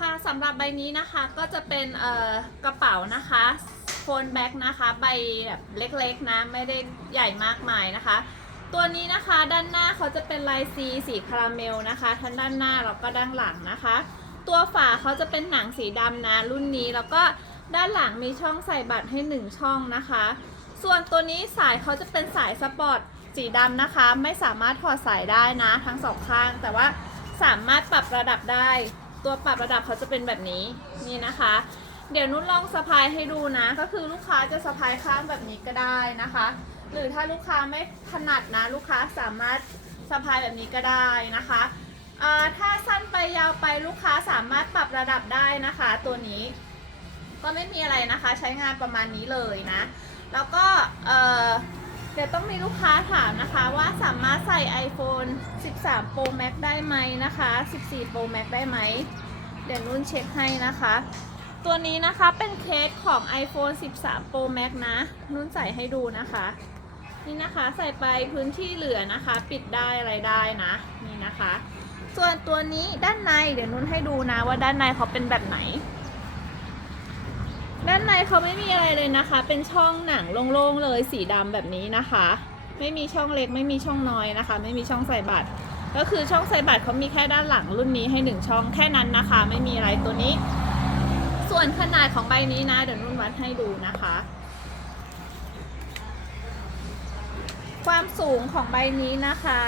ค่ะสำหรับใบนี้นะคะก็จะเป็นเอ่อกระเป๋านะคะโฟนแบ็กนะคะ ใบแบบเล็กๆนะไม่ได้ใหญ่มากมายนะคะ ตัวนี้นะคะด้านหน้าเขาจะเป็นลายซีสีคาราเมลนะคะทั้งด้านหน้าแล้วก็ด้านหลังนะคะ ตัวฝาเขาจะเป็นหนังสีดำนะรุ่นนี้แล้วก็ด้านหลังมีช่องใส่บัตรให้หนึ่งช่องนะคะ ส่วนตัวนี้สายเขาจะเป็นสายสปอร์ตสีดำนะคะ ไม่สามารถถอดสายได้นะทั้งสองข้าง แต่ว่าสามารถปรับระดับได้ ตัวปรับระดับเขาจะเป็นแบบนี้นี่นะคะ เดี๋ยวนุ่นลองสะพายให้ดูนะ ก็คือลูกค้าจะสะพายข้างแบบนี้ก็ได้นะคะ หรือถ้าลูกค้าไม่ถนัดนะ ลูกค้าสามารถสะพายแบบนี้ก็ได้นะคะถ้าสั้นไปยาวไปลูกค้าสามารถปรับระดับได้นะคะ ตัวนี้ก็ไม่มีอะไรนะคะ ใช้งานประมาณนี้เลยนะ แล้วก็ ดี๋ยวต้องมีลูกค้าถามนะคะว่าสามารถใส่ iPhone 13 Pro Max ได้ไหมนะคะ 14 Pro Max ได้ไหม เดี๋ยวนุ่นเช็คให้นะคะ ตัวนี้นะคะเป็นเคสของ iPhone 13 Pro Max นะ นุ่นใส่ให้ดูนะคะ นี่นะคะใส่ไปพื้นที่เหลือนะคะ ปิดได้อะไรได้นะ นี่นะคะ ส่วนตัวนี้ด้านในเดี๋ยวนุ่นให้ดูนะว่าด้านในเขาเป็นแบบไหนานในเขาไม่มีอะไรเลยนะคะ เป็นช่องหนังโล่งๆเลยสีดำแบบนี้นะคะ ไม่มีช่องเล็กไม่มีช่องน้อยนะคะ ไม่มีช่องใส่บัตร ก็คือช่องใส่บัตรเขามีแค่ด้านหลังรุ่นนี้ให้หนึ่งช่องแค่นั้นนะคะ ไม่มีอะไรตัวนี้ ส่วนขนาดของใบนี้นะเดี๋ยวนุ่นวัดให้ดูนะคะ ความสูงของใบนี้นะคะ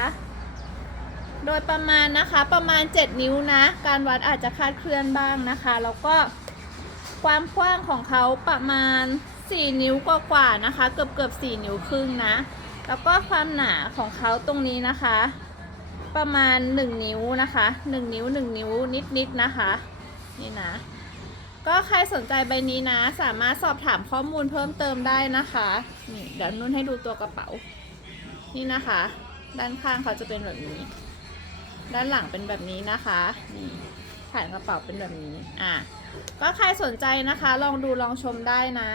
โดยประมาณนะคะประมาณ 7 นิ้วนะ การวัดอาจจะคาดเคลื่อนบ้างนะคะ แล้วก็ ความกว้างของเขาประมาณ 4 นิ้วกว่าๆนะคะ เกือบเกือบ4นิ้วครึ่งนะ แล้วก็ความหนาของเขาตรงนี้นะคะ ประมาณ 1 นิ้วนะคะ 1 นิ้ว 1 นิ้วนิดๆนะคะ นี่นะ ก็ใครสนใจใบนี้นะ สามารถสอบถามข้อมูลเพิ่มเติมได้นะคะนี่เดี๋ยวนุ่นให้ดูตัวกระเป๋า นี่นะคะ ด้านข้างเขาจะเป็นแบบนี้ ด้านหลังเป็นแบบนี้นะคะนี่ ฐานกระเป๋าเป็นแบบนี้ อะ ก็ใครสนใจนะคะ ลองดูลองชมได้นะ